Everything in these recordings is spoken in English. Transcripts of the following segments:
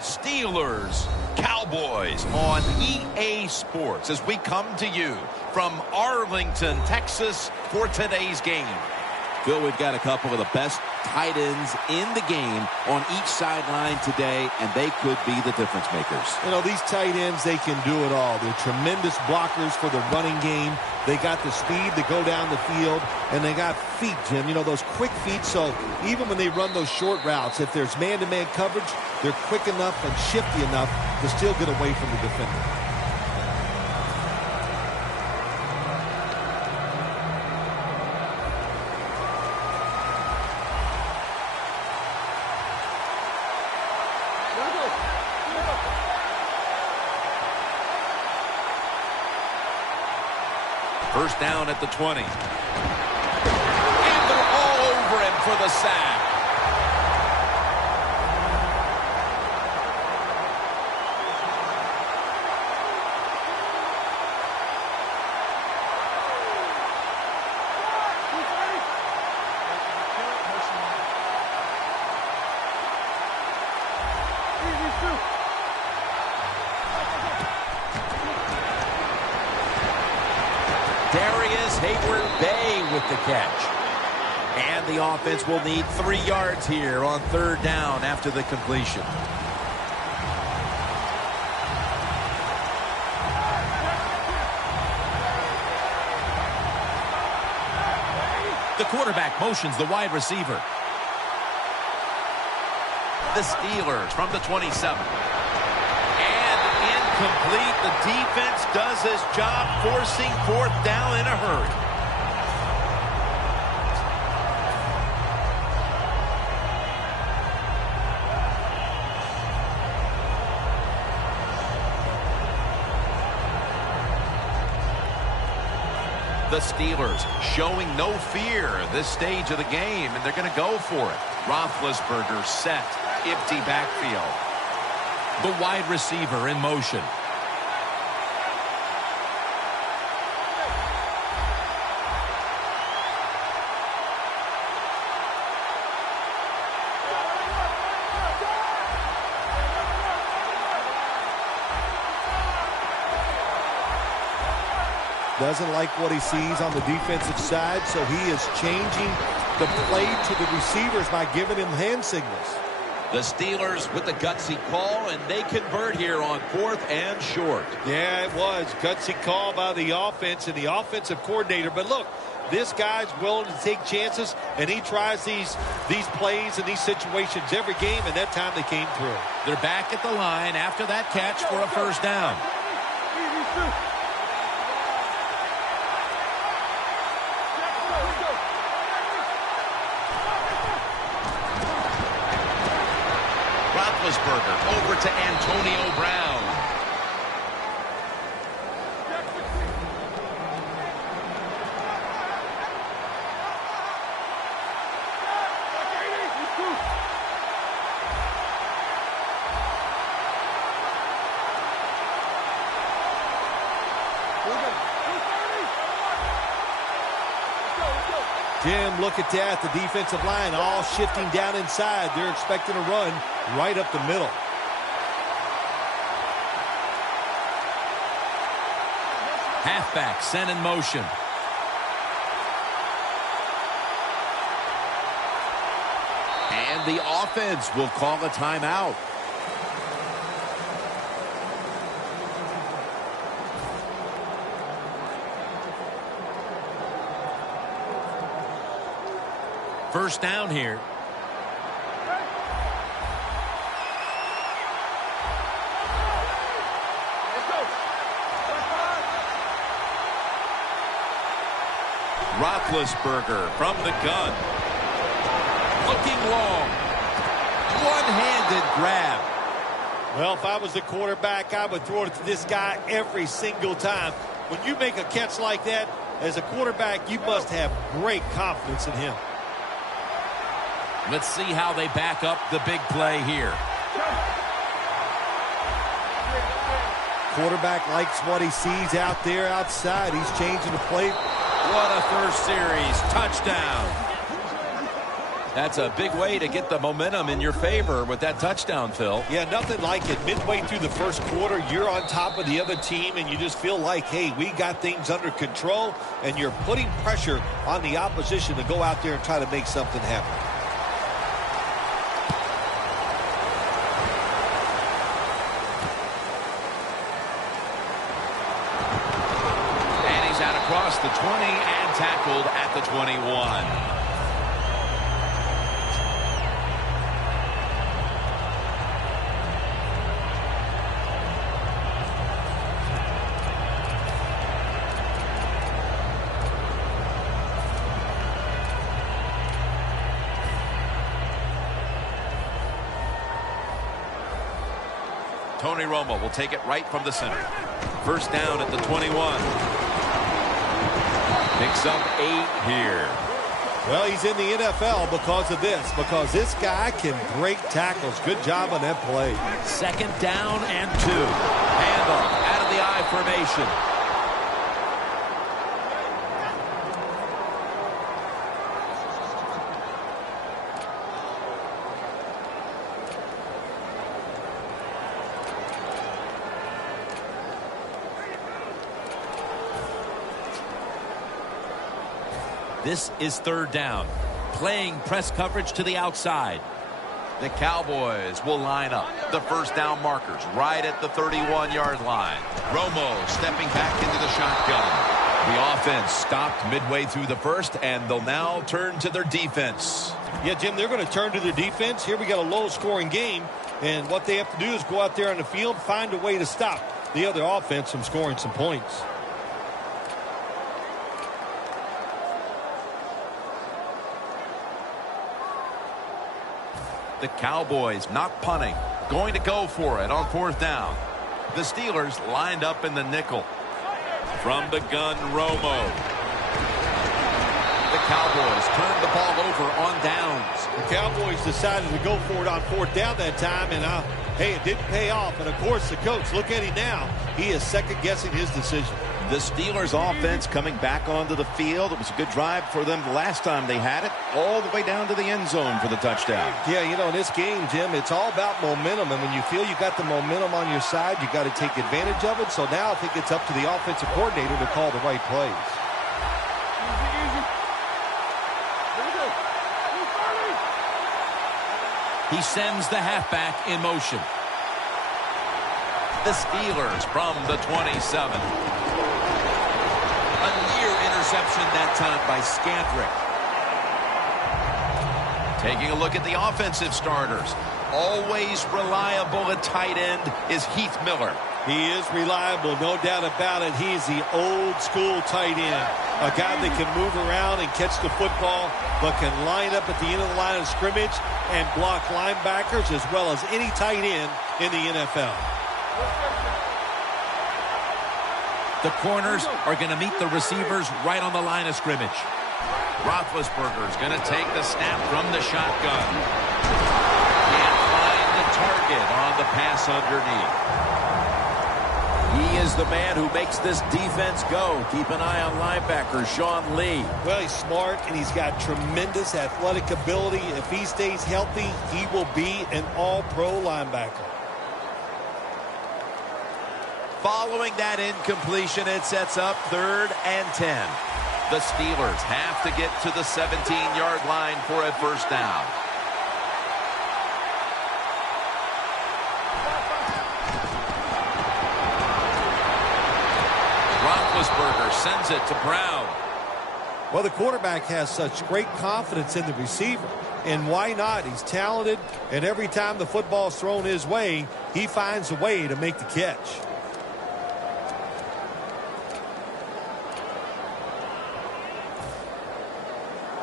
Steelers, Cowboys on EA Sports as we come to you from Arlington, Texas for today's game. Phil, we've got a couple of the best tight ends in the game on each sideline today, and they could be the difference makers. You know, these tight ends, they can do it all. They're tremendous blockers for the running game. They got the speed to go down the field, and they got feet, Jim. You know, those quick feet, so even when they run those short routes, if there's man-to-man coverage, they're quick enough and shifty enough to still get away from the defender. First down at the 20. And they're all over him for the sack. With the catch. And the offense will need 3 yards here on third down after the completion. The quarterback motions the wide receiver. The Steelers from the 27. And incomplete. The defense does his job forcing fourth down in a hurry. The Steelers showing no fear this stage of the game, and they're going to go for it. Roethlisberger set, empty backfield. The wide receiver in motion. Doesn't like what he sees on the defensive side, so he is changing the play to the receivers by giving him hand signals. The Steelers with the gutsy call, and they convert here on fourth and short. Yeah, it was. Gutsy call by the offense and the offensive coordinator. But look, this guy's willing to take chances, and he tries these plays and these situations every game, and that time they came through. They're back at the line after that catch for a first down. Roethlisberger over to Antonio Brown. Jim, look at that. The defensive line all shifting down inside. They're expecting a run right up the middle. Halfback sent in motion. And the offense will call a timeout. First down here. Roethlisberger from the gun. Looking long. One-handed grab. Well, if I was the quarterback, I would throw it to this guy every single time. When you make a catch like that, as a quarterback, you must have great confidence in him. Let's see how they back up the big play here. Quarterback likes what he sees out there outside. He's changing the play. What a first series touchdown. That's a big way to get the momentum in your favor with that touchdown, Phil. Yeah, nothing like it. Midway through the first quarter, you're on top of the other team, and you just feel like, hey, we got things under control, and you're putting pressure on the opposition to go out there and try to make something happen. And he's out across the 20 and tackled at the 21. Tony Romo will take it right from the center. First down at the 21. Picks up 8 here. Well, he's in the NFL because of this, because this guy can break tackles. Good job on that play. Second down and 2. Handoff out of the I formation. This is third down. Playing press coverage to the outside. The Cowboys will line up. The first down markers right at the 31-yard line. Romo stepping back into the shotgun. The offense stopped midway through the first, and they'll now turn to their defense. Yeah, Jim, they're going to turn to their defense. Here we got a low-scoring game, and what they have to do is go out there on the field, find a way to stop the other offense from scoring some points. The Cowboys not punting, going to go for it on fourth down. The Steelers lined up in the nickel. From the gun, Romo. The Cowboys turned the ball over on downs. The Cowboys decided to go for it on fourth down that time, and hey, it didn't pay off. And of course, the coach, look at him now. He is second-guessing his decision. The Steelers offense coming back onto the field. It was a good drive for them the last time they had it, all the way down to the end zone for the touchdown. Yeah, you know, in this game, Jim, it's all about momentum. And when you feel you got the momentum on your side, you got to take advantage of it. So now I think it's up to the offensive coordinator to call the right plays. He sends the halfback in motion. The Steelers from the 27. A near interception that time by Scandrick. Taking a look at the offensive starters. Always reliable at tight end is Heath Miller. He is reliable, no doubt about it. He's the old-school tight end. A guy that can move around and catch the football, but can line up at the end of the line of scrimmage and block linebackers as well as any tight end in the NFL. The corners are going to meet the receivers right on the line of scrimmage. Roethlisberger's going to take the snap from the shotgun. Can't find the target on the pass underneath. He is the man who makes this defense go. Keep an eye on linebacker Sean Lee. Well, he's smart, and he's got tremendous athletic ability. If he stays healthy, he will be an all-pro linebacker. Following that incompletion, it sets up 3rd and 10. The Steelers have to get to the 17-yard line for a first down. Roethlisberger sends it to Brown. Well, the quarterback has such great confidence in the receiver. And why not? He's talented, and every time the football's thrown his way, he finds a way to make the catch.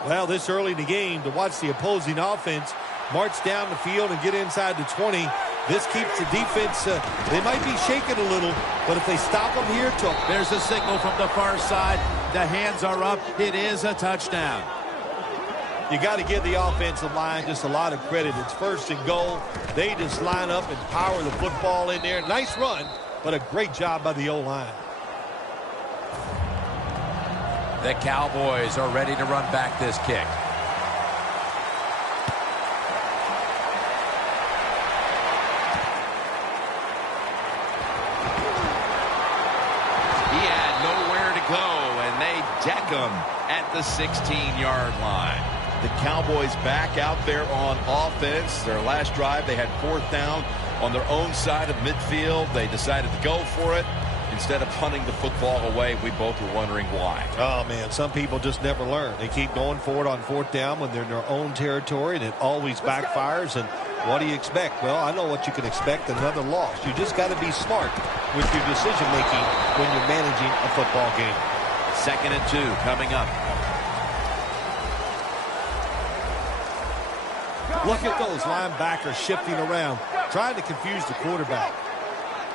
Well, this early in the game, to watch the opposing offense march down the field and get inside the 20, this keeps the defense, they might be shaking a little, but if they stop them here, there's a signal from the far side. The hands are up. It is a touchdown. You got to give the offensive line just a lot of credit. It's 1st and goal. They just line up and power the football in there. Nice run, but a great job by the O-line. The Cowboys are ready to run back this kick. them at the 16-yard line. The Cowboys back out there on offense. Their last drive, they had 4th down on their own side of midfield. They decided to go for it instead of punting the football away. We both were wondering why. Oh, man, some people just never learn. They keep going for it on 4th down when they're in their own territory, and it always backfires. And what do you expect? Well, I know what you can expect, another loss. You just got to be smart with your decision-making when you're managing a football game. 2nd and 2 coming up. Look at those linebackers shifting around, trying to confuse the quarterback.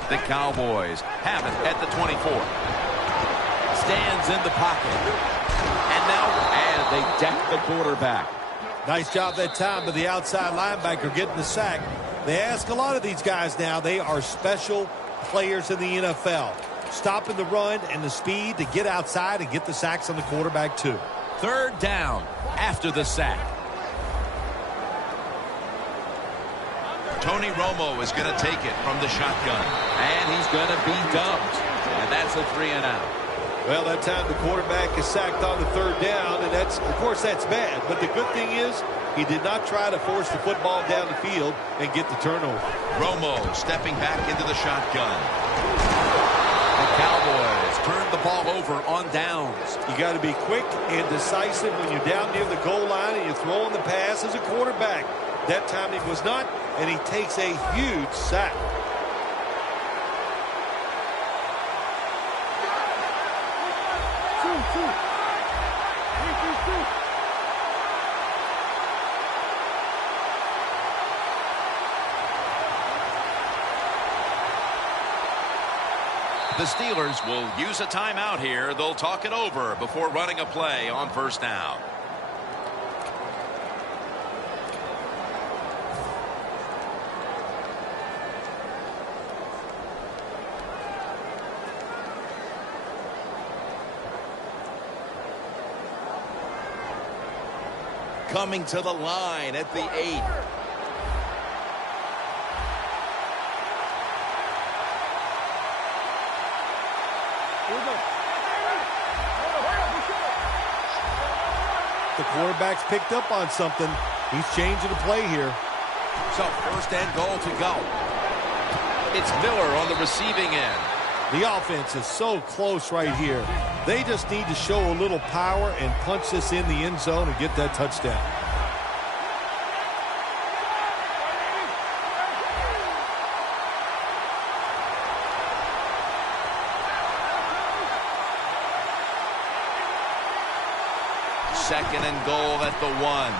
The Cowboys have it at the 24. Stands in the pocket. And they deck the quarterback. Nice job that time by the outside linebacker getting the sack. They ask a lot of these guys now. They are special players in the NFL. Stopping the run and the speed to get outside and get the sacks on the quarterback too. 3rd down after the sack. Tony Romo is going to take it from the shotgun. And he's going to be dumped. And that's a 3-and-out. Well, that time the quarterback is sacked on the 3rd down, and that's, of course, that's bad. But the good thing is he did not try to force the football down the field and get the turnover. Romo stepping back into the shotgun. The Cowboys turn the ball over on downs. You got to be quick and decisive when you're down near the goal line and you're throwing the pass as a quarterback. That time he was not, and he takes a huge sack. The Steelers will use a timeout here. They'll talk it over before running a play on 1st down. Coming to the line at the 8. The quarterback's picked up on something. He's changing the play here. So 1st and goal to go. It's Miller on the receiving end. The offense is so close right here. They just need to show a little power and punch this in the end zone and get that touchdown. Second and goal at the 1.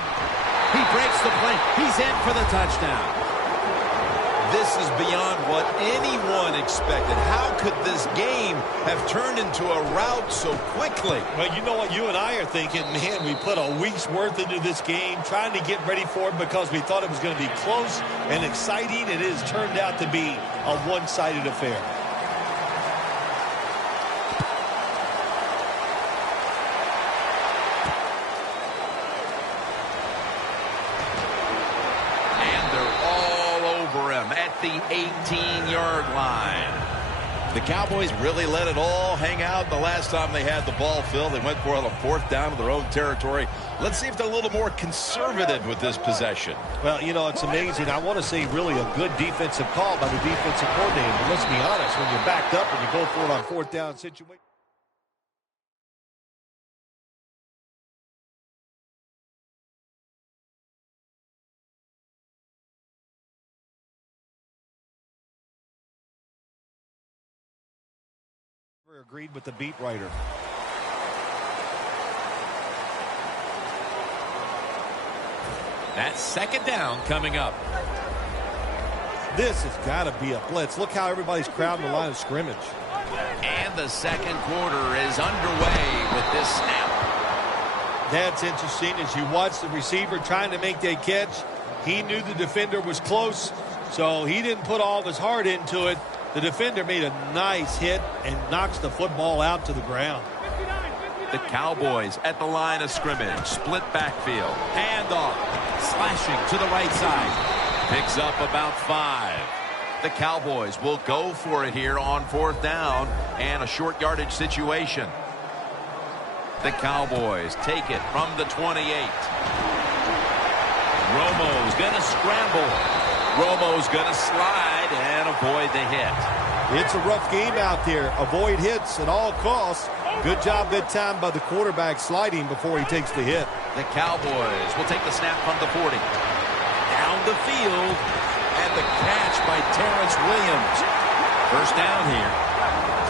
He breaks the play. He's in for the touchdown. This is beyond what anyone expected. How could this game have turned into a rout so quickly? Well, you know what you and I are thinking, man, we put a week's worth into this game trying to get ready for it because we thought it was going to be close and exciting. It has turned out to be a one-sided affair. At the 18-yard line. The Cowboys really let it all hang out the last time they had the ball filled. They went for it on 4th down to their own territory. Let's see if they're a little more conservative with this possession. Well, you know, it's amazing. I want to say really a good defensive call by the defensive coordinator. But let's be honest, when you're backed up and you go for it on 4th down situation. Agreed with the beat writer. That's 2nd down coming up. This has got to be a blitz. Look how everybody's crowding the line of scrimmage. And the 2nd quarter is underway with this snap. That's interesting. As you watch the receiver trying to make that catch, he knew the defender was close, so he didn't put all of his heart into it. The defender made a nice hit and knocks the football out to the ground. The Cowboys at the line of scrimmage. Split backfield. Handoff. Slashing to the right side. Picks up about 5. The Cowboys will go for it here on 4th down and a short yardage situation. The Cowboys take it from the 28. Romo's going to scramble. Romo's going to slide and avoid the hit. It's a rough game out there. Avoid hits at all costs. Good job that time by the quarterback sliding before he takes the hit. The Cowboys will take the snap from the 40. Down the field. And the catch by Terrence Williams. First down here.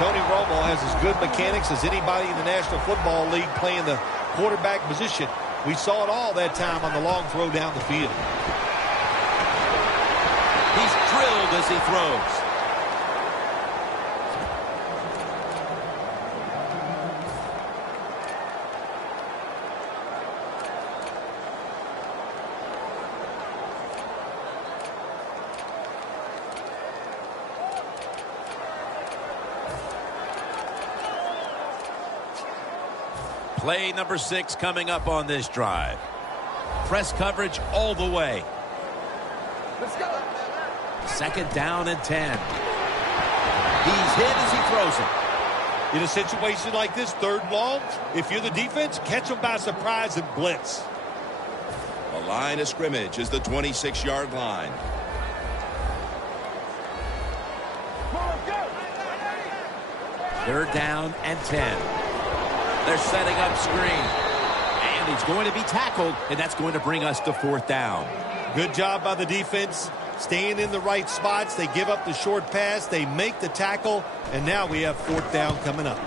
Tony Romo has as good mechanics as anybody in the National Football League playing the quarterback position. We saw it all that time on the long throw down the field. He's drilled as he throws. Play number 6 coming up on this drive. Press coverage all the way. Let's go. Second down and 10. He's hit as he throws it. In a situation like this, third long, if you're the defense, catch them by surprise and blitz. The line of scrimmage is the 26-yard line. Third down and 10. They're setting up screen. And he's going to be tackled, and that's going to bring us to fourth down. Good job by the defense. Staying in the right spots. They give up the short pass. They make the tackle. And now we have fourth down coming up.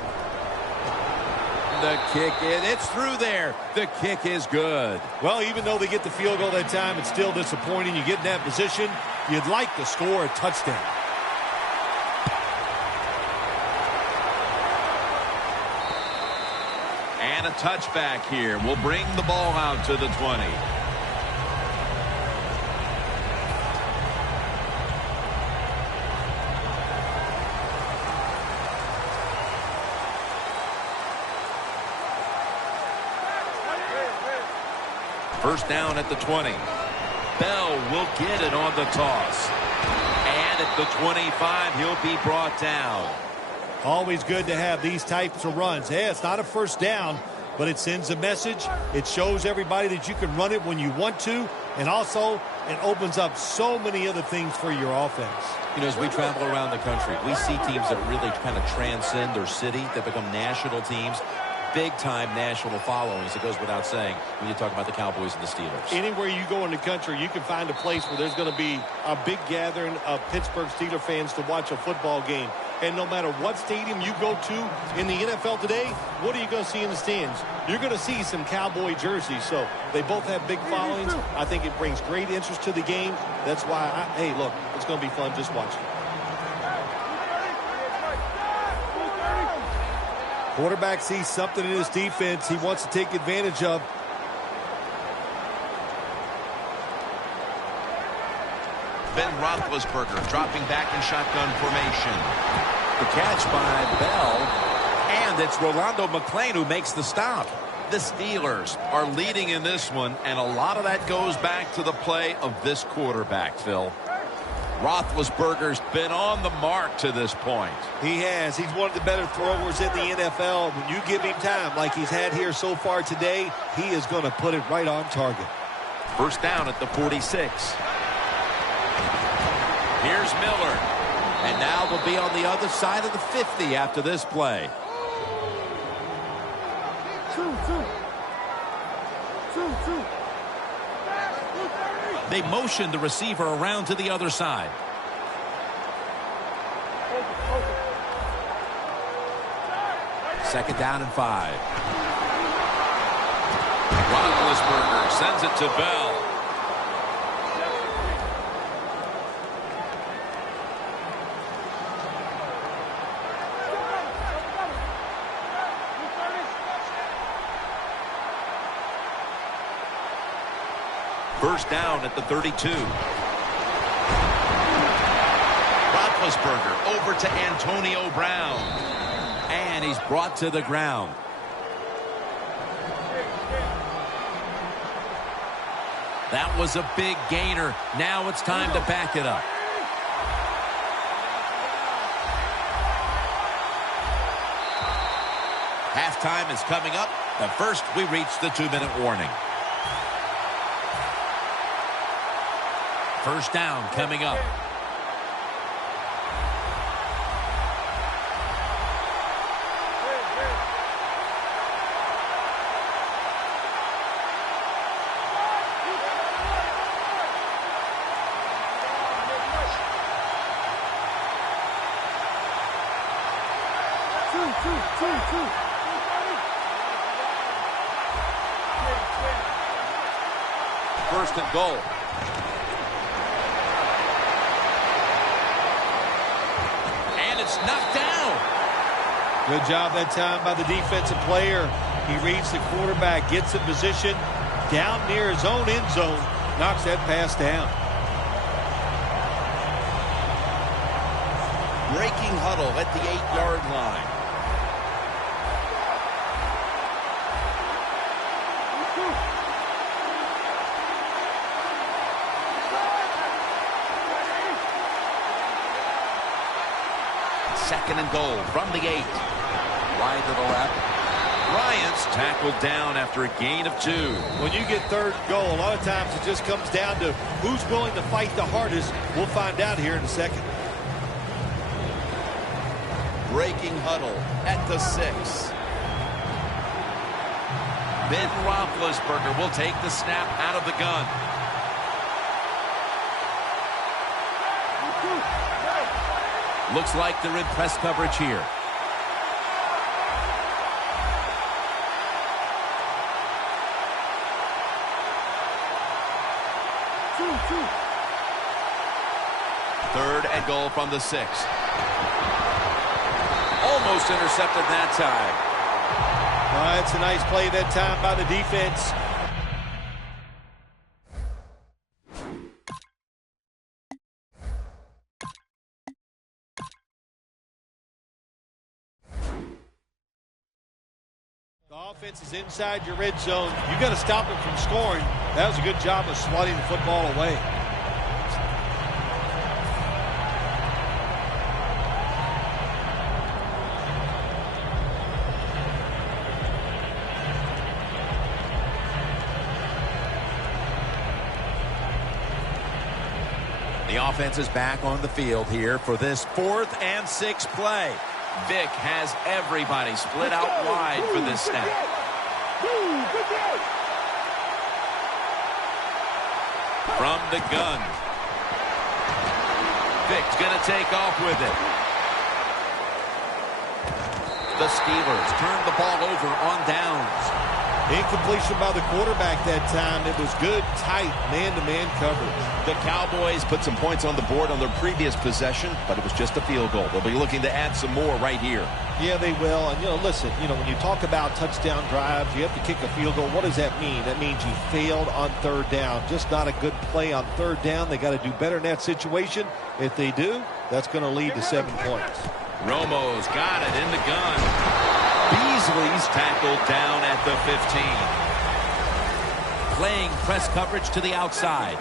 The kick in. It's through there. The kick is good. Well, even though they get the field goal that time, it's still disappointing. You get in that position, you'd like to score a touchdown. And a touchback here will bring the ball out to the 20. First down at the 20. Bell will get it on the toss. And at the 25, he'll be brought down. Always good to have these types of runs. Hey, it's not a first down, but it sends a message. It shows everybody that you can run it when you want to. And also, it opens up so many other things for your offense. You know, as we travel around the country, we see teams that really kind of transcend their city, that become national teams. Big-time national followings. It goes without saying when you talk about the Cowboys and the Steelers. Anywhere you go in the country, you can find a place where there's going to be a big gathering of Pittsburgh Steelers fans to watch a football game. And no matter what stadium you go to in the NFL today, what are you going to see in the stands? You're going to see some Cowboy jerseys. So they both have big followings. I think it brings great interest to the game. That's why, hey, look, it's going to be fun just watching. Quarterback sees something in his defense he wants to take advantage of. Ben Roethlisberger dropping back in shotgun formation. The catch by Bell. And it's Rolando McClain who makes the stop. The Steelers are leading in this one, and a lot of that goes back to the play of this quarterback, Phil. Roethlisberger's been on the mark to this point. He has. He's one of the better throwers in the NFL. When you give him time like he's had here so far today, he is going to put it right on target. First down at the 46. Here's Miller. And now they'll be on the other side of the 50 after this play. They motion the receiver around to the other side. Second down and 5. Roethlisberger sends it to Bell. First down at the 32. Roethlisberger over to Antonio Brown. And he's brought to the ground. That was a big gainer. Now it's time to back it up. Halftime is coming up. But first, we reach the 2-minute warning. First down coming up. First and goal. And it's knocked down. Good job that time by the defensive player. He reads the quarterback, gets in position down near his own end zone, knocks that pass down. Breaking huddle at the 8-yard line. Second and goal from the 8. Wide to the left. Bryant's tackled down after a gain of 2. When you get third and goal, a lot of times it just comes down to who's willing to fight the hardest. We'll find out here in a second. Breaking huddle at the 6. Ben Roethlisberger will take the snap out of the gun. Looks like they're in press coverage here. Third and goal from the 6. Almost intercepted that time. It's a nice play that time by the defense. The offense is inside your red zone. You got to stop them from scoring. That was a good job of swatting the football away. The offense is back on the field here for this 4th and 6 play. Vic has everybody split out wide for this snap. From the gun. Vic's going to take off with it. The Steelers turn the ball over on downs. Incompletion by the quarterback that time. It was good, tight, man-to-man coverage. The Cowboys put some points on the board on their previous possession, but it was just a field goal. They'll be looking to add some more right here. Yeah, they will. And, listen, when you talk about touchdown drives, you have to kick a field goal. What does that mean? That means you failed on third down. Just not a good play on third down. They got to do better in that situation. If they do, that's going to lead to 7 points. Romo's got it in the gun. Beasley's tackled down at the 15. Playing press coverage to the outside.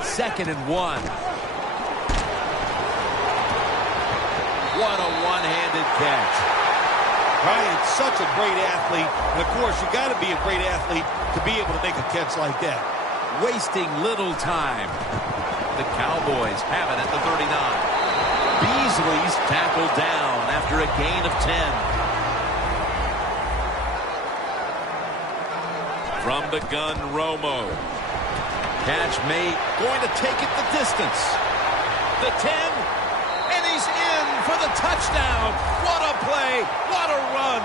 2nd and 1. What a one-handed catch. Bryant's such a great athlete. And, of course, you got to be a great athlete to be able to make a catch like that. Wasting little time. The Cowboys have it at the 39. Beasley's tackled down after a gain of 10. From the gun, Romo. Catch made. Going to take it the distance. The 10. And he's in for the touchdown. What a play. What a run.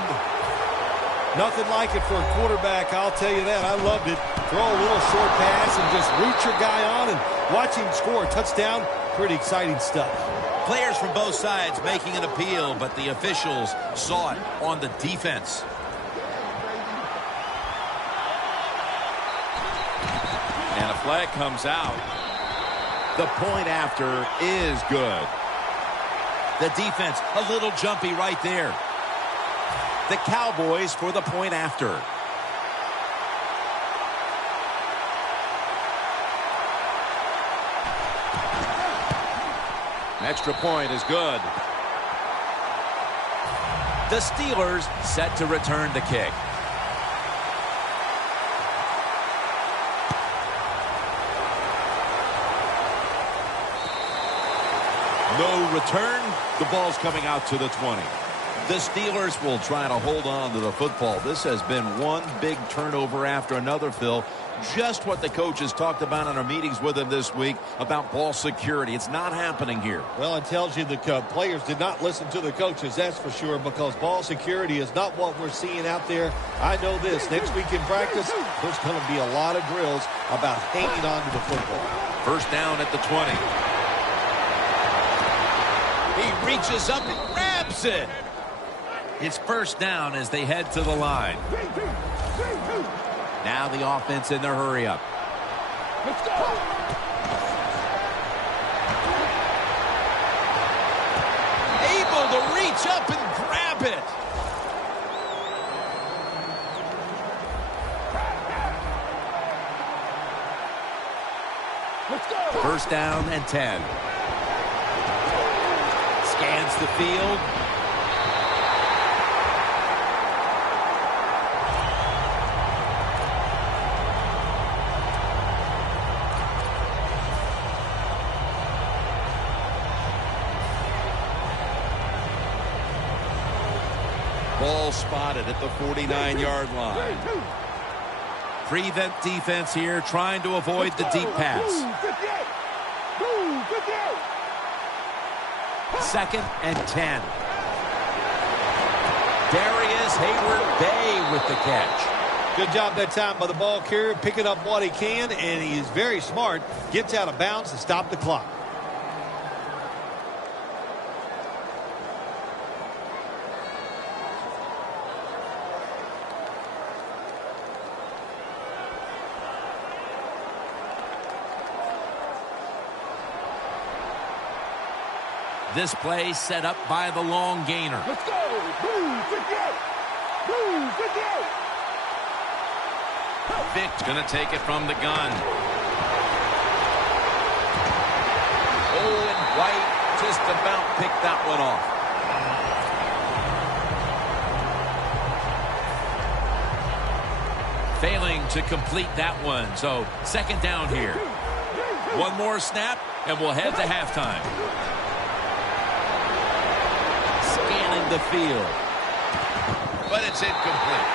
Nothing like it for a quarterback, I'll tell you that. I loved it. Throw a little short pass and just root your guy on and watch him score a touchdown. Pretty exciting stuff. Players from both sides making an appeal, but the officials saw it on the defense. And a flag comes out. The point after is good. The defense a little jumpy right there. The Cowboys for the point after. Extra point is good. The Steelers set to return the kick. No return. The ball's coming out to the 20. The Steelers will try to hold on to the football. This has been one big turnover after another, Phil. Just what the coaches talked about in our meetings with him this week about ball security. It's not happening here. Well, it tells you the players did not listen to the coaches, that's for sure, because ball security is not what we're seeing out there. I know this. Next week in practice, there's going to be a lot of drills about hanging on to the football. First down at the 20. He reaches up and grabs it. It's first down as they head to the line. Now the offense in their hurry up. Let's go. Able to reach up and grab it. Let's go. First down and 10. Scans the field. Ball spotted at the 49-yard line. Prevent defense here, trying to avoid the deep pass. Second and 10. Darius Hayward-Bay with the catch. Good job that time by the ball carrier, picking up what he can, and he is very smart. Gets out of bounds to stop the clock. This play set up by the long gainer. Let's go. Move, 58. Move, 58. Vic's going to take it from the gun. Owen White just about picked that one off. Failing to complete that one. So second down here. One more snap and we'll head to halftime. Scanning the field. But it's incomplete.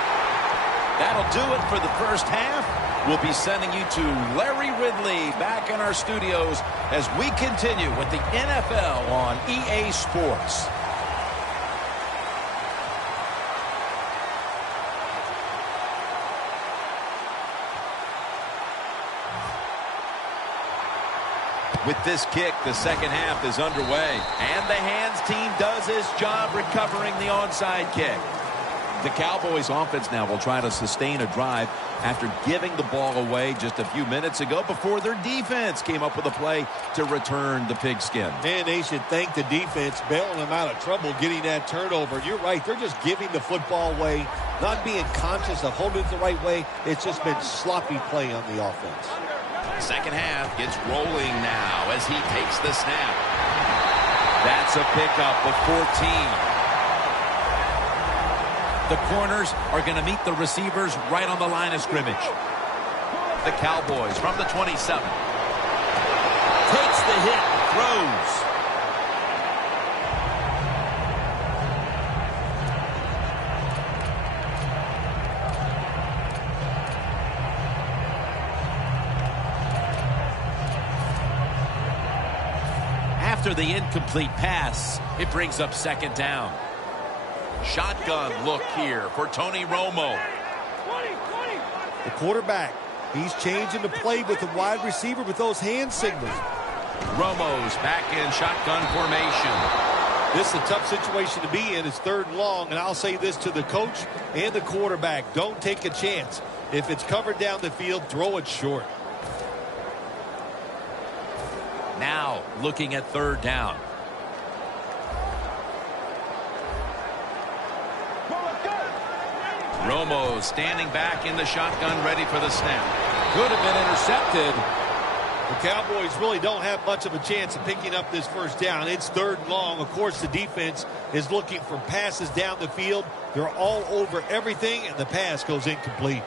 That'll do it for the first half. We'll be sending you to Larry Ridley back in our studios as we continue with the NFL on EA Sports. With this kick, the second half is underway. And the hands team does its job recovering the onside kick. The Cowboys offense now will try to sustain a drive after giving the ball away just a few minutes ago before their defense came up with a play to return the pigskin. And they should thank the defense bailing them out of trouble getting that turnover. You're right. They're just giving the football away, not being conscious of holding it the right way. It's just been sloppy play on the offense. Second half gets rolling now as he takes the snap. That's a pickup of 14. The corners are going to meet the receivers right on the line of scrimmage. The Cowboys from the 27. Takes the hit, throws. After the incomplete pass, it brings up second down. Shotgun look here for Tony Romo. The quarterback, he's changing the play with the wide receiver with those hand signals. Romo's back in shotgun formation. This is a tough situation to be in. It's third and long, and I'll say this to the coach and the quarterback. Don't take a chance. If it's covered down the field, throw it short. Now looking at third down. Romo standing back in the shotgun, ready for the snap. Could have been intercepted. The Cowboys really don't have much of a chance of picking up this first down. It's third and long. Of course, the defense is looking for passes down the field. They're all over everything, and the pass goes incomplete.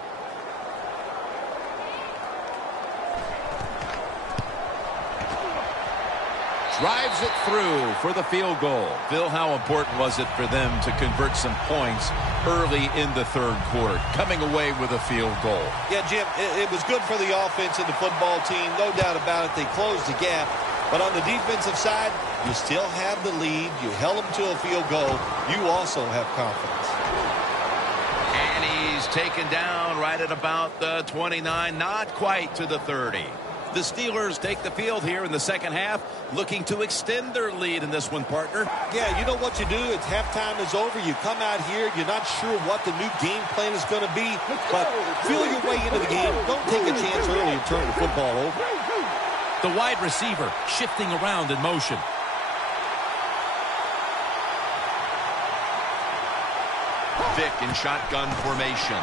drives it through for the field goal. Phil, how important was it for them to convert some points early in the third quarter, coming away with a field goal? Yeah, Jim, it was good for the offense and the football team. No doubt about it. They closed the gap. But on the defensive side, you still have the lead. You held them to a field goal. You also have confidence. And he's taken down right at about the 29, not quite to the 30. The Steelers take the field here in the second half, looking to extend their lead in this one, partner. Yeah, you know what you do? It's halftime is over. You come out here. You're not sure what the new game plan is going to be, but feel your way into the game. Don't take a chance early and turn the football over. The wide receiver shifting around in motion. Vick in shotgun formation.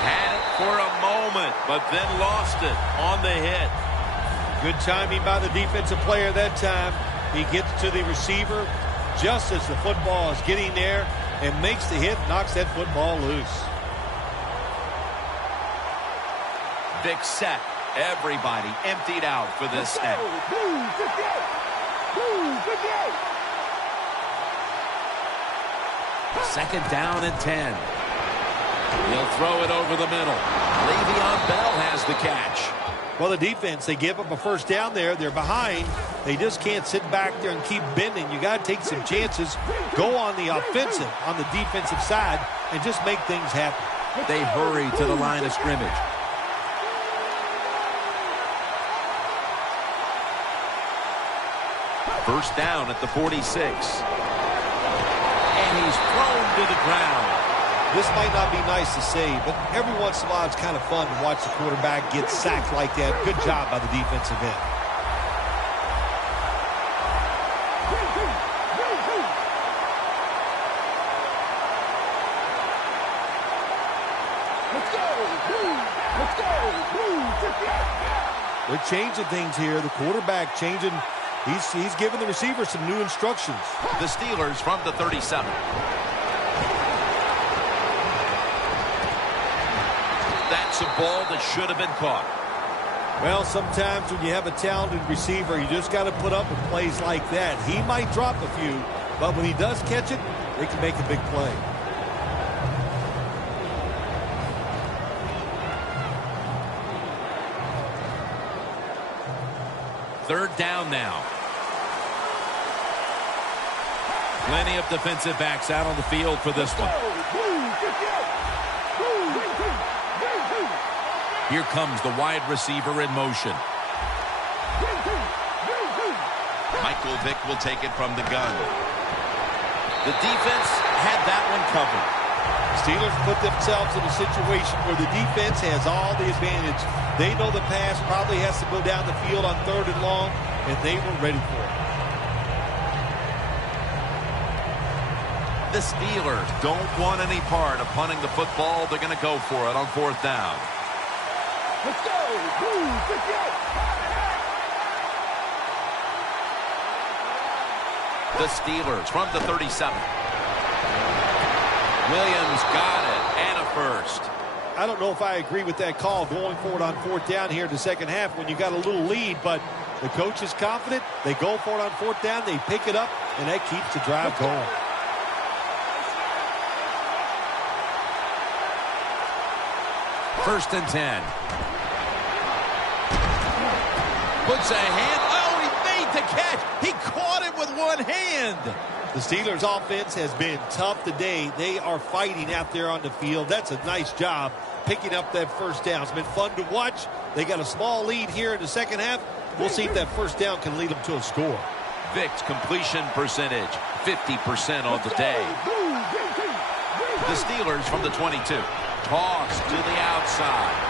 Had it for a moment, but then lost it on the hit. Good timing by the defensive player that time. He gets to the receiver just as the football is getting there and makes the hit, knocks that football loose. Vick set. Everybody emptied out for this snap. Second down and 10. He'll throw it over the middle. Le'Veon Bell has the catch. Well, the defense, they give up a first down there. They're behind. They just can't sit back there and keep bending. You got to take some chances. Go on the offensive, on the defensive side, and just make things happen. They hurry to the line of scrimmage. First down at the 46. And he's thrown to the ground. This might not be nice to say, but every once in a while it's kind of fun to watch the quarterback get sacked like that. Good job by the defensive end. They're changing things here. The quarterback changing. He's giving the receiver some new instructions. The Steelers from the 37. That's a ball that should have been caught. Well, sometimes when you have a talented receiver, you just got to put up with plays like that. He might drop a few, but when he does catch it, they can make a big play. Third down now. Plenty of defensive backs out on the field for this one. Here comes the wide receiver in motion. Michael Vick will take it from the gun. The defense had that one covered. Steelers put themselves in a situation where the defense has all the advantage. They know the pass probably has to go down the field on third and long, and they were ready for it. The Steelers don't want any part of punting the football. They're going to go for it on fourth down. Let's go! The Steelers from the 37. Williams got it, and a first. I don't know if I agree with that call going forward on fourth down here in the second half when you got a little lead, but the coach is confident. They go for it on fourth down. They pick it up, and that keeps the drive going. First and 10. Puts a hand. Oh, he made the catch. He caught it with one hand. The Steelers' offense has been tough today. They are fighting out there on the field. That's a nice job picking up that first down. It's been fun to watch. They got a small lead here in the second half. We'll see if that first down can lead them to a score. Vick's completion percentage, 50% on the day. The Steelers from the 22. Toss to the outside.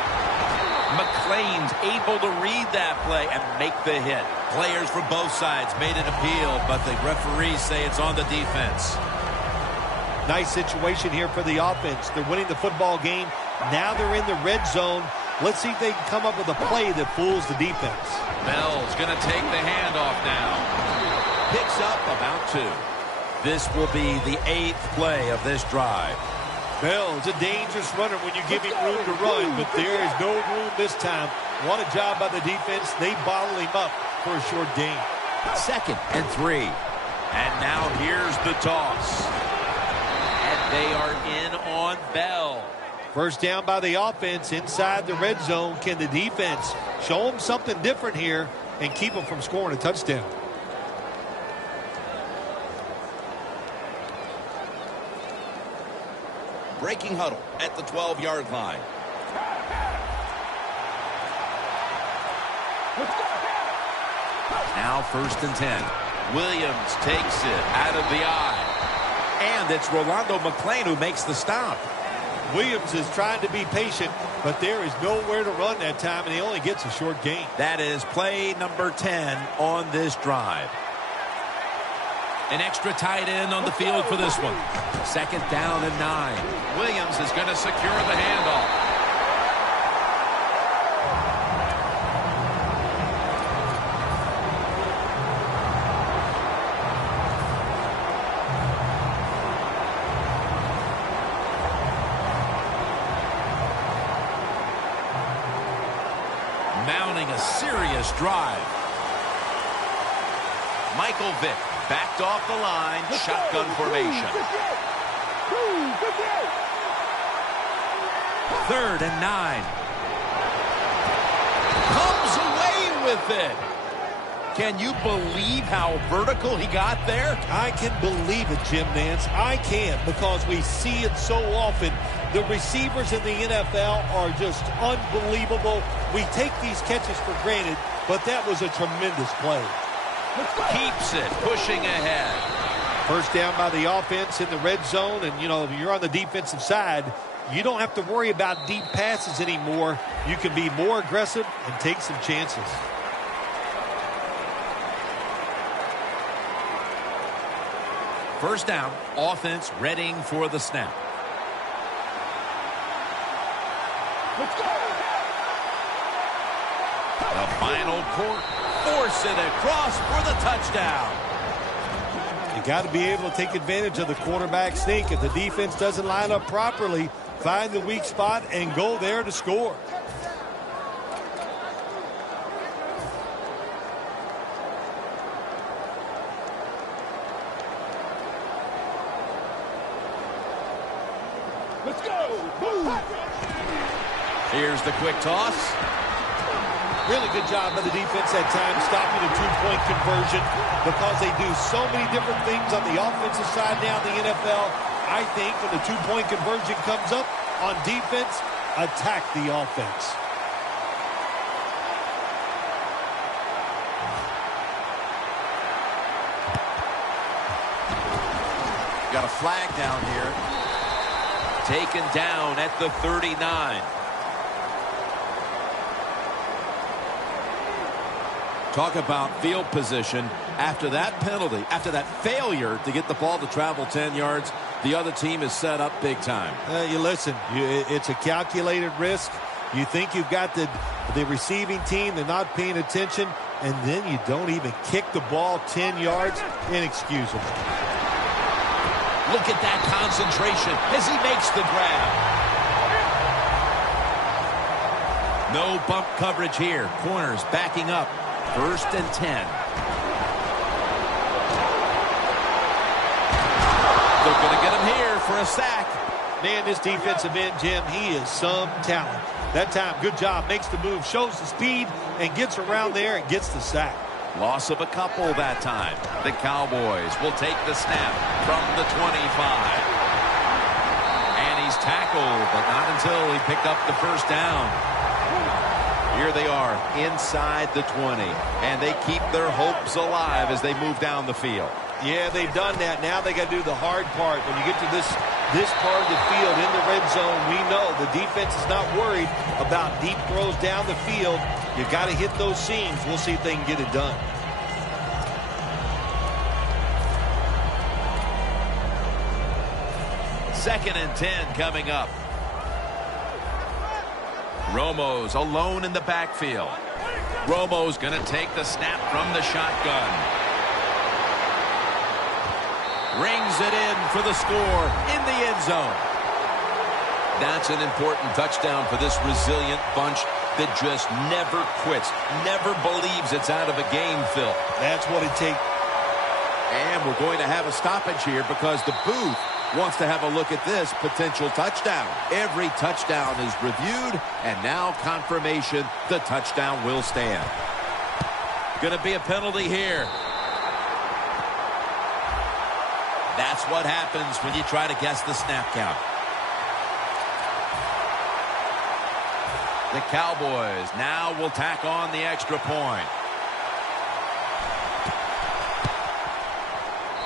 McClain's able to read that play and make the hit. Players from both sides made an appeal, but the referees say it's on the defense. Nice situation here for the offense. They're winning the football game. Now they're in the red zone. Let's see if they can come up with a play that fools the defense. Bell's going to take the handoff now. Picks up about 2. This will be the 8th play of this drive. Bell is a dangerous runner when you give him room to run, but there is no room this time. What a job by the defense. They bottle him up for a short gain. 2nd and 3. And now here's the toss. And they are in on Bell. First down by the offense inside the red zone. Can the defense show them something different here and keep them from scoring a touchdown? Breaking huddle at the 12-yard line. Now 1st and 10. Williams takes it out of the eye. And it's Rolando McClain who makes the stop. Williams is trying to be patient, but there is nowhere to run that time, and he only gets a short gain. That is play number 10 on this drive. An extra tight end on the field for this one. 2nd down and 9. Williams is going to secure the handoff. Mounting a serious drive. Michael Vick backed off the line, shotgun formation. 3rd and 9. Comes away with it. Can you believe how vertical he got there? I can believe it, Jim Nance. I can, because we see it so often. The receivers in the NFL are just unbelievable. We take these catches for granted, but that was a tremendous play. Keeps it, pushing ahead. First down by the offense in the red zone, and, you know, if you're on the defensive side, you don't have to worry about deep passes anymore. You can be more aggressive and take some chances. First down, offense readying for the snap. The final court, force it across for the touchdown. You got to be able to take advantage of the quarterback sneak. If the defense doesn't line up properly, find the weak spot and go there to score. Let's go. Here's the quick toss. Really good job by the defense at times stopping the two-point conversion, because they do so many different things on the offensive side now in the NFL. I think when the two-point conversion comes up on defense, attack the offense. Got a flag down here. Taken down at the 39. Talk about field position. After that penalty, after that failure to get the ball to travel 10 yards, the other team is set up big time. You listen, it's a calculated risk. You think you've got the receiving team, they're not paying attention, and then you don't even kick the ball 10 yards. Inexcusable. Look at that concentration as he makes the grab. No bump coverage here. Corners backing up. 1st and 10. They're going to get him here for a sack. Man, this defensive end, Jim, he is some talent. That time, good job. Makes the move, shows the speed, and gets around there and gets the sack. Loss of a couple that time. The Cowboys will take the snap from the 25. And he's tackled, but not until he picked up the first down. Here they are inside the 20, and they keep their hopes alive as they move down the field. Yeah, they've done that. Now they got to do the hard part. When you get to this part of the field in the red zone, we know the defense is not worried about deep throws down the field. You've got to hit those seams. We'll see if they can get it done. Second and 10 coming up. Romo's alone in the backfield. Romo's going to take the snap from the shotgun. Rings it in for the score in the end zone. That's an important touchdown for this resilient bunch. that just never quits, never believes it's out of a game, Phil. That's what it takes. And we're going to have a stoppage here because the booth wants to have a look at this potential touchdown. Every touchdown is reviewed, and now confirmation the touchdown will stand. Going to be a penalty here. That's what happens when you try to guess the snap count. The Cowboys now will tack on the extra point.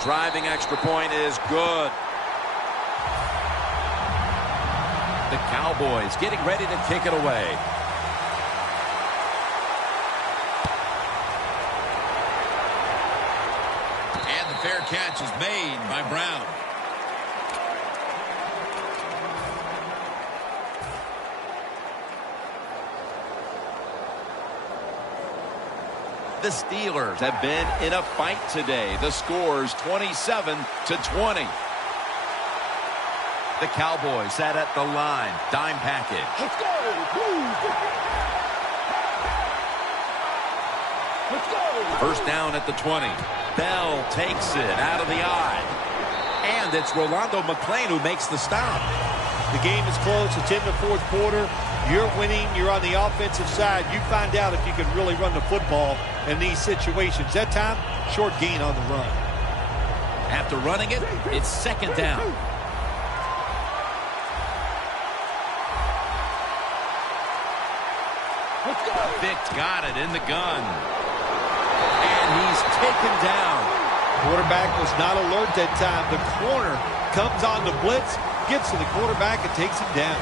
Driving extra point is good. The Cowboys getting ready to kick it away. And the fair catch is made by Brown. The Steelers have been in a fight today. The score's 27-20. The Cowboys set at the line. Dime package. Let's go. Let's go. First down at the 20. Bell takes it out of the eye. And it's Rolando McClain who makes the stop. The game is close. It's in the fourth quarter. You're winning. You're on the offensive side. You find out if you can really run the football in these situations. That time, short gain on the run. After running it, it's second down. Let's go. Vick got it in the gun. And he's taken down. Quarterback was not alert that time. The corner comes on the blitz, gets to the quarterback, and takes him down.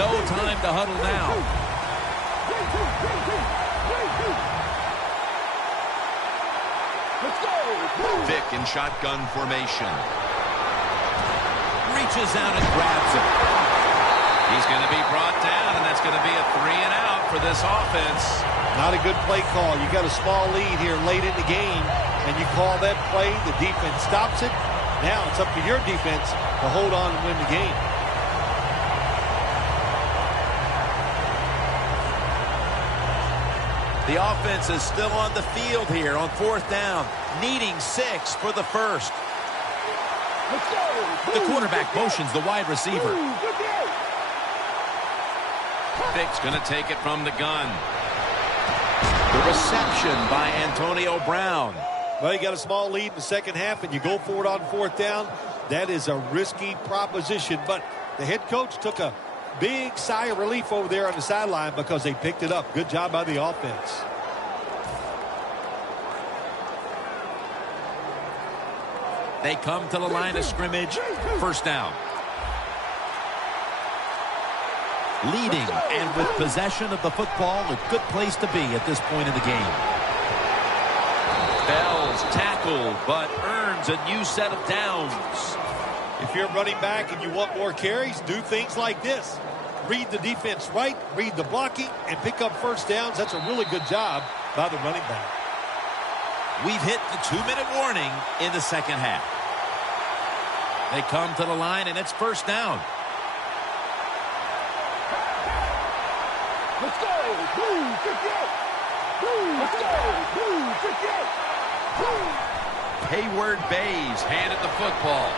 No time to huddle now. Let's go. Vick in shotgun formation. Reaches out and grabs it. He's going to be brought down, and that's going to be a 3-and-out for this offense. Not a good play call. You got a small lead here late in the game, and you call that play. The defense stops it. Now it's up to your defense to hold on and win the game. The offense is still on the field here on fourth down, needing 6 for the first. Let's go. The quarterback motions the wide receiver. Good day. Vick's going to take it from the gun. The reception by Antonio Brown. Well, you got a small lead in the second half, and you go for it on fourth down. That is a risky proposition, but the head coach took a big sigh of relief over there on the sideline because they picked it up. Good job by the offense. They come to the line of scrimmage. First down. Leading and with possession of the football, a good place to be at this point in the game. Bell's tackled, but earns a new set of downs. If you're running back and you want more carries, do things like this. Read the defense right, read the blocking, and pick up first downs. That's a really good job by the running back. We've hit the 2-minute warning in the second half. They come to the line, and it's first down. Let's go. Blue 58. Blue. Let's go. Blue 58. Blue. Hayward Bays handed the football.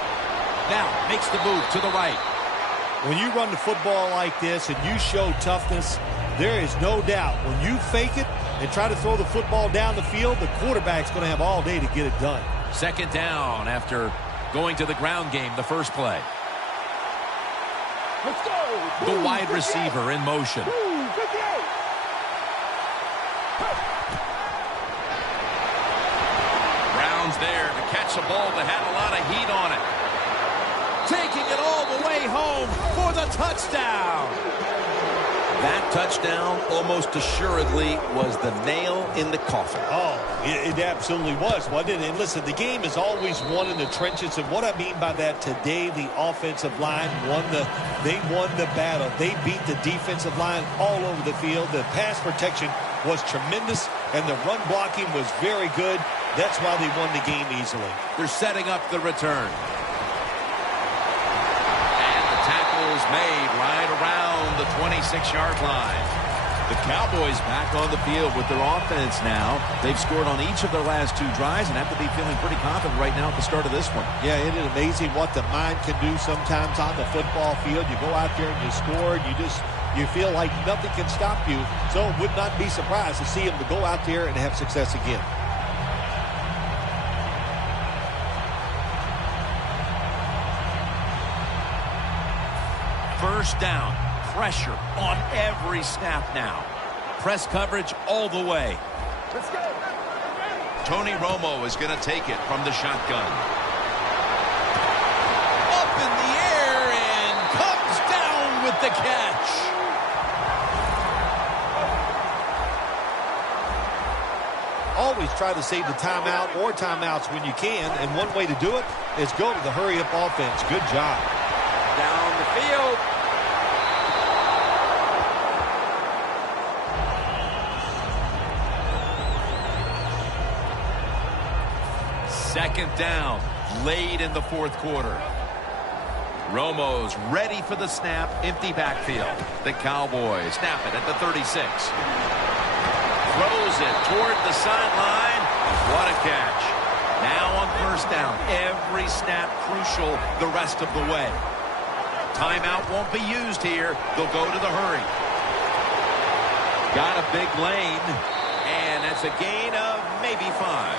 Now makes the move to the right. When you run the football like this and you show toughness, there is no doubt when you fake it and try to throw the football down the field, the quarterback's going to have all day to get it done. Second down after going to the ground game the first play. Let's go. The wide receiver in motion. Blue 58. Brown's there to catch a ball that had a lot of heat on it. Taking it all the way home for the touchdown. That touchdown almost assuredly was the nail in the coffin. Oh, it absolutely was, wasn't it? And listen, the game is always won in the trenches. And what I mean by that, today the offensive line won the battle. They beat the defensive line all over the field. The pass protection was tremendous, and the run blocking was very good. That's why they won the game easily. They're setting up the return. And the tackle is made right around the 26-yard line. The Cowboys back on the field with their offense now. They've scored on each of their last 2 drives and have to be feeling pretty confident right now at the start of this one. Yeah, it is amazing what the mind can do sometimes on the football field. You go out there and you score, and you feel like nothing can stop you. So it would not be surprised to see them to go out there and have success again. First down. Pressure on every snap now. Press coverage all the way. Let's go. Tony Romo is going to take it from the shotgun. Up in the air and comes down with the catch. Always try to save the timeout or timeouts when you can, and one way to do it is go to the hurry-up offense. Good job. Down the field. Second down, late in the fourth quarter. Romo's ready for the snap, empty backfield. The Cowboys snap it at the 36. Throws it toward the sideline. What a catch. Now on first down, every snap crucial the rest of the way. Timeout won't be used here. They'll go to the hurry. Got a big lane, and that's a gain of maybe 5.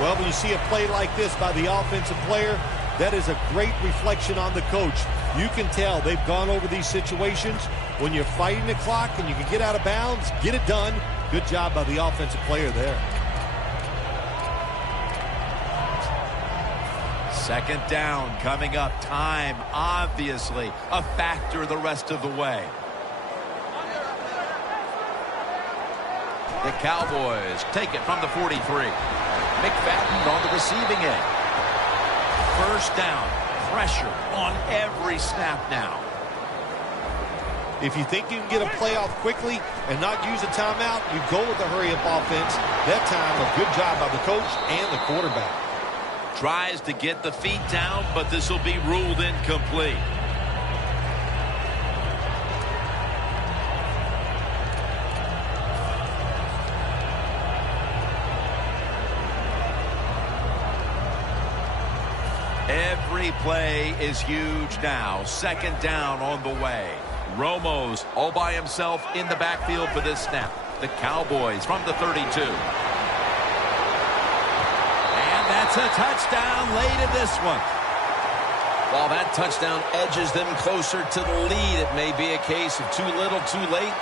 Well, when you see a play like this by the offensive player, that is a great reflection on the coach. You can tell they've gone over these situations. When you're fighting the clock and you can get out of bounds, get it done. Good job by the offensive player there. Second down coming up. Time, obviously, a factor the rest of the way. The Cowboys take it from the 43. McFadden on the receiving end. First down. Pressure on every snap now. If you think you can get a play off quickly and not use a timeout, you go with the hurry-up offense. That time, a good job by the coach and the quarterback. Tries to get the feet down, but this will be ruled incomplete. Every play is huge now. Second down on the way. Romo's all by himself in the backfield for this snap. The Cowboys from the 32. And that's a touchdown late in this one. While that touchdown edges them closer to the lead, it may be a case of too little, too late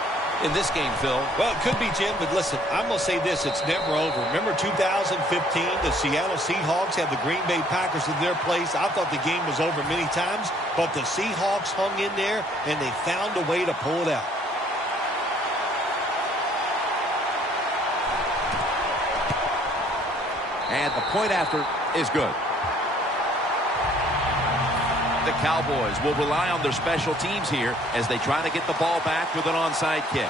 in this game, Phil. Well, it could be, Jim, but listen, I'm going to say this, it's never over. Remember 2015, the Seattle Seahawks had the Green Bay Packers in their place. I thought the game was over many times, but the Seahawks hung in there, and they found a way to pull it out. And the point after is good. The Cowboys will rely on their special teams here as they try to get the ball back with an onside kick.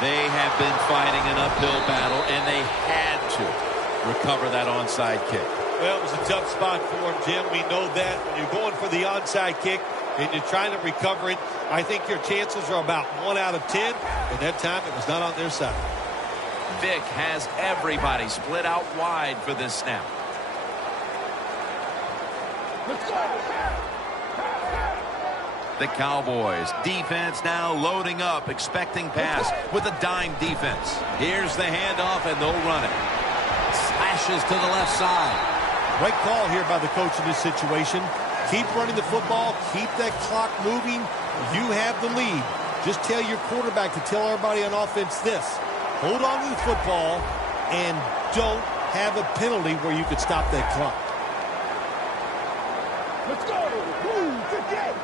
They have been fighting an uphill battle, and they had to recover that onside kick. Well, it was a tough spot for him, Jim. We know that. When you're going for the onside kick and you're trying to recover it, I think your chances are about 1 out of 10, and that time it was not on their side. Vic has everybody split out wide for this snap. Let's go. The Cowboys defense now loading up, expecting pass with a dime defense. Here's the handoff, and they'll run it. Slashes to the left side. Right call here by the coach in this situation. Keep running the football. Keep that clock moving. You have the lead. Just tell your quarterback to tell everybody on offense this. Hold on to the football and don't have a penalty where you could stop that clock. Let's go. Blue 58.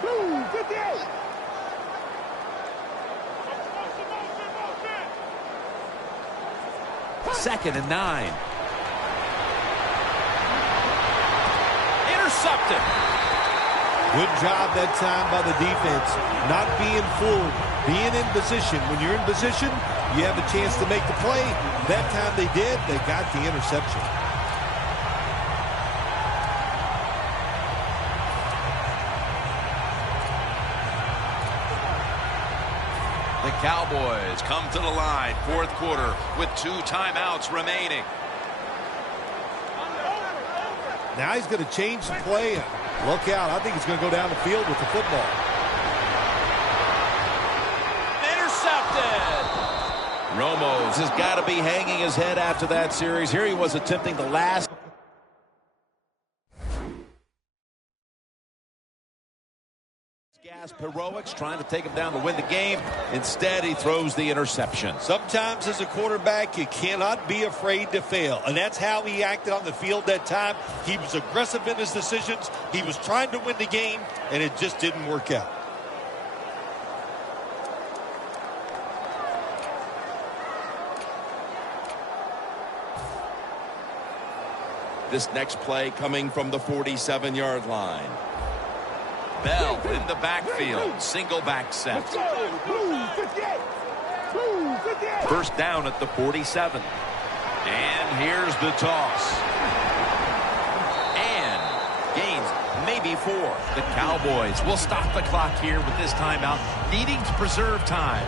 Blue 58. Second and 9. Intercepted. Good job that time by the defense. Not being fooled. Being in position. When you're in position, You have a chance to make the play. That time they did. They got the interception. The Cowboys come to the line, fourth quarter, with 2 timeouts remaining. Now he's going to change the play. And look out. I think he's going to go down the field with the football. Intercepted! Ramos has got to be hanging his head after that series. Here he was attempting the last gasp heroics, trying to take him down to win the game. Instead, he throws the interception. Sometimes as a quarterback, you cannot be afraid to fail. And that's how he acted on the field that time. He was aggressive in his decisions. He was trying to win the game, and it just didn't work out. This next play coming from the 47-yard line. Bell in the backfield, single back set. First down at the 47. And here's the toss. And gains maybe 4. The Cowboys will stop the clock here with this timeout, needing to preserve time.